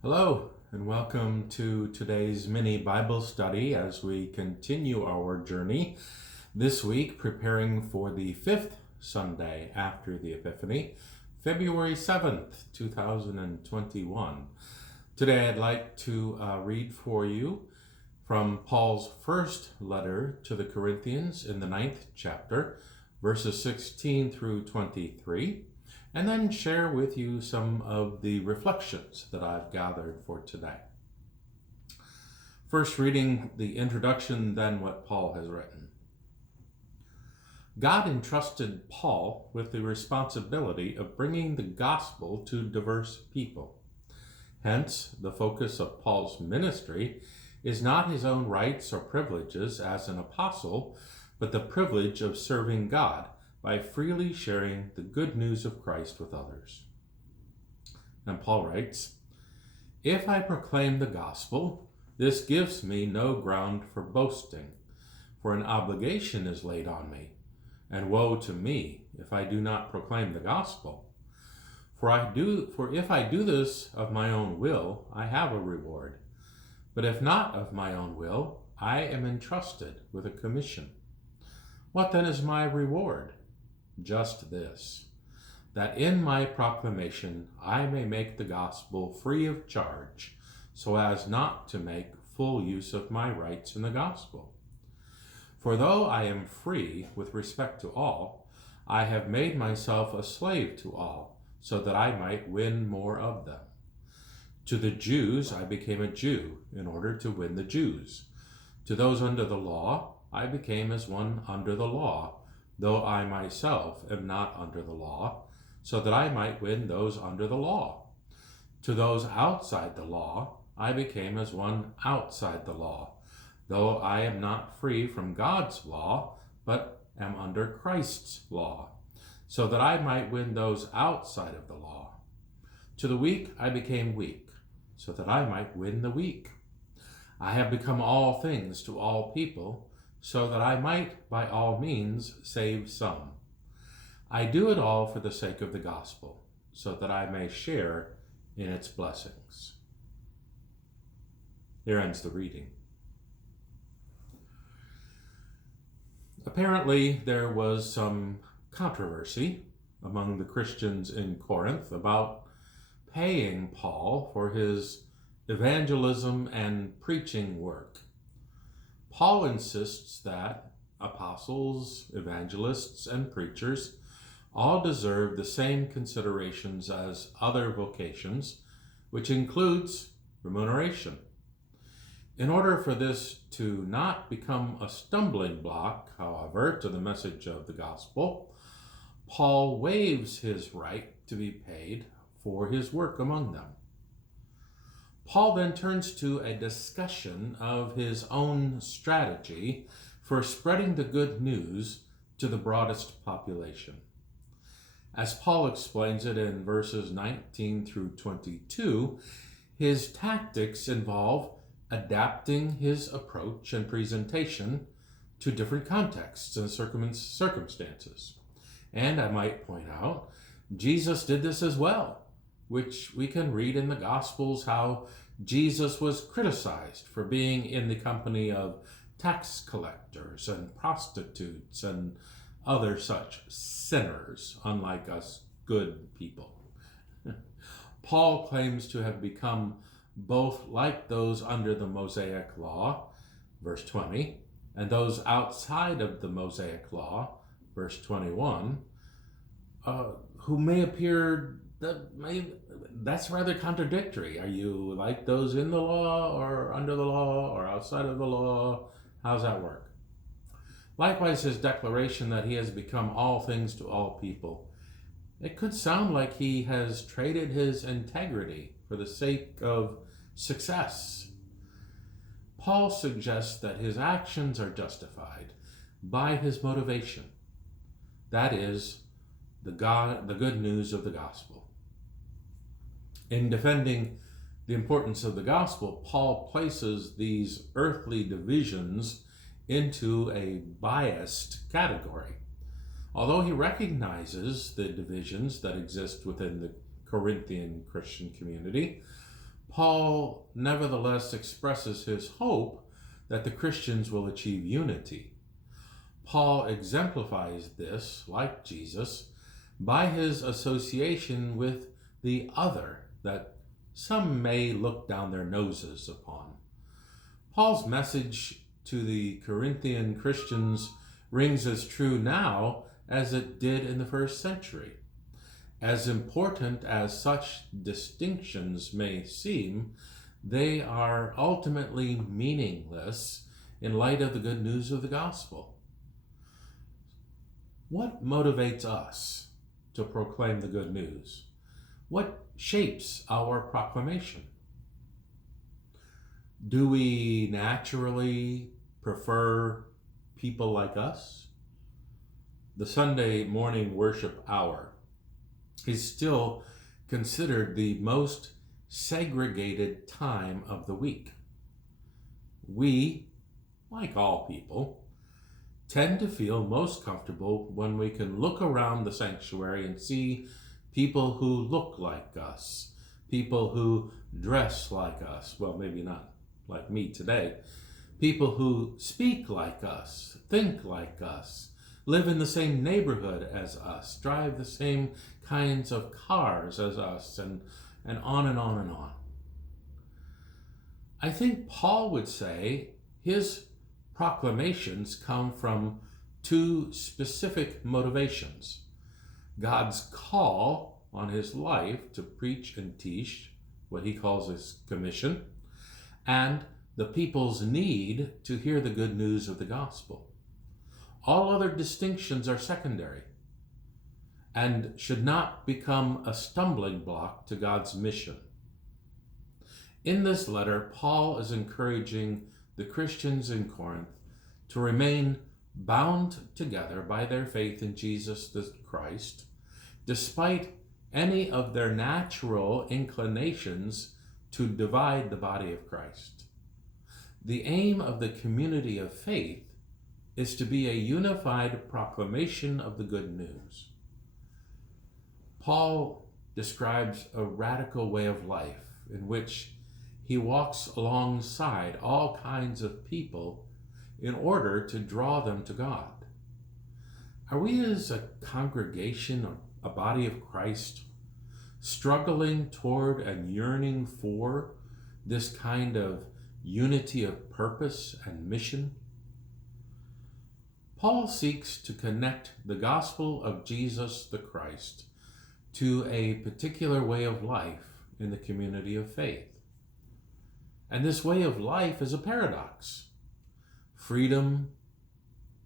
Hello, and welcome to today's mini Bible study as we continue our journey this week, preparing for the fifth Sunday after the Epiphany, February 7th, 2021. Today I'd like to read for you from Paul's first letter to the Corinthians in the 9th chapter, verses 16 through 23. And then share with you some of the reflections that I've gathered for today. First, reading the introduction, then what Paul has written. God entrusted Paul with the responsibility of bringing the gospel to diverse people. Hence, the focus of Paul's ministry is not his own rights or privileges as an apostle, but the privilege of serving God by freely sharing the good news of Christ with others. And Paul writes, "If I proclaim the gospel, this gives me no ground for boasting, for an obligation is laid on me, and woe to me if I do not proclaim the gospel. For if I do this of my own will, I have a reward. But if not of my own will, I am entrusted with a commission. What then is my reward? Just this, that in my proclamation I may make the gospel free of charge, so as not to make full use of my rights in the gospel. For though I am free with respect to all, I have made myself a slave to all, so that I might win more of them. To the Jews I became a Jew, in order to win the Jews. To those under the law I became as one under the law, though I myself am not under the law, so that I might win those under the law. To those outside the law, I became as one outside the law, though I am not free from God's law, but am under Christ's law, so that I might win those outside of the law. To the weak I became weak, so that I might win the weak. I have become all things to all people, so that I might by all means save some. I do it all for the sake of the gospel, so that I may share in its blessings." Here ends the reading. Apparently, there was some controversy among the Christians in Corinth about paying Paul for his evangelism and preaching work. Paul insists that apostles, evangelists, and preachers all deserve the same considerations as other vocations, which includes remuneration. In order for this to not become a stumbling block, however, to the message of the gospel, Paul waives his right to be paid for his work among them. Paul then turns to a discussion of his own strategy for spreading the good news to the broadest population. As Paul explains it in verses 19 through 22, his tactics involve adapting his approach and presentation to different contexts and circumstances. And I might point out, Jesus did this as well, which we can read in the Gospels how Jesus was criticized for being in the company of tax collectors and prostitutes and other such sinners, unlike us good people. Paul claims to have become both like those under the Mosaic law, verse 20, and those outside of the Mosaic law, verse 21, who may appear that's rather contradictory. Are you like those in the law or under the law or outside of the law? How's that work? Likewise, his declaration that he has become all things to all people. It could sound like he has traded his integrity for the sake of success. Paul suggests that his actions are justified by his motivation. That is, the good news of the gospel. In defending the importance of the gospel, Paul places these earthly divisions into a biased category. Although he recognizes the divisions that exist within the Corinthian Christian community, Paul nevertheless expresses his hope that the Christians will achieve unity. Paul exemplifies this, like Jesus, by his association with the other that some may look down their noses upon. Paul's message to the Corinthian Christians rings as true now as it did in the first century. As important as such distinctions may seem, they are ultimately meaningless in light of the good news of the gospel. What motivates us to proclaim the good news? What shapes our proclamation? Do we naturally prefer people like us? The Sunday morning worship hour is still considered the most segregated time of the week. We, like all people, tend to feel most comfortable when we can look around the sanctuary and see people who look like us, people who dress like us, well, maybe not like me today, people who speak like us, think like us, live in the same neighborhood as us, drive the same kinds of cars as us, and on and on and on. I think Paul would say his proclamations come from two specific motivations: God's call on his life to preach and teach, what he calls his commission, and the people's need to hear the good news of the gospel. All other distinctions are secondary and should not become a stumbling block to God's mission. In this letter, Paul is encouraging the Christians in Corinth to remain bound together by their faith in Jesus the Christ, despite any of their natural inclinations to divide the body of Christ. The aim of the community of faith is to be a unified proclamation of the good news. Paul describes a radical way of life in which he walks alongside all kinds of people in order to draw them to God. Are we as a congregation or a body of Christ struggling toward and yearning for this kind of unity of purpose and mission? Paul seeks to connect the gospel of Jesus the Christ to a particular way of life in the community of faith. And this way of life is a paradox: freedom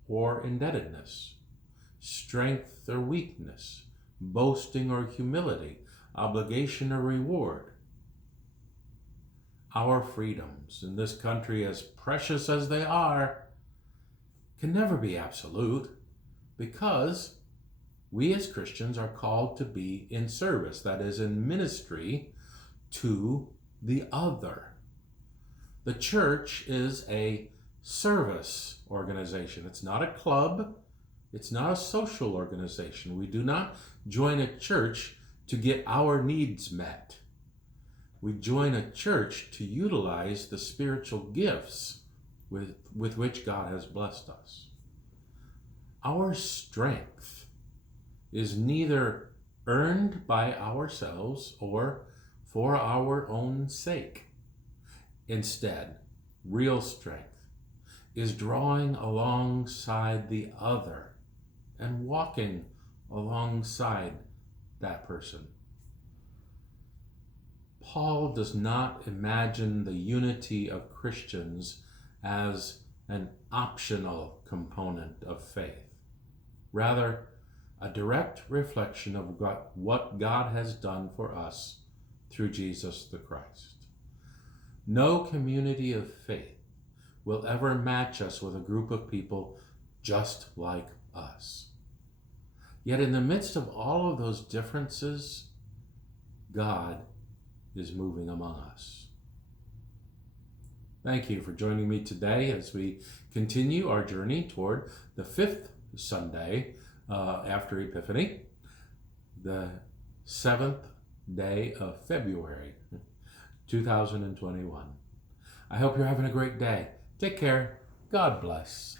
or indebtedness, strength or weakness, boasting or humility, obligation or reward. Our freedoms in this country, as precious as they are, can never be absolute, because we as Christians are called to be in service, that is, in ministry to the other. The church is a service organization. It's not a club. It's not a social organization. We do not join a church to get our needs met. We join a church to utilize the spiritual gifts with which God has blessed us. Our strength is neither earned by ourselves or for our own sake. Instead, real strength is drawing alongside the other and walking alongside that person. Paul does not imagine the unity of Christians as an optional component of faith. Rather, a direct reflection of what God has done for us through Jesus the Christ. No community of faith will ever match us with a group of people just like us. Yet in the midst of all of those differences, God is moving among us. Thank you for joining me today as we continue our journey toward the fifth Sunday after Epiphany, the 7th day of February 2021. I hope you're having a great day. Take care. God bless.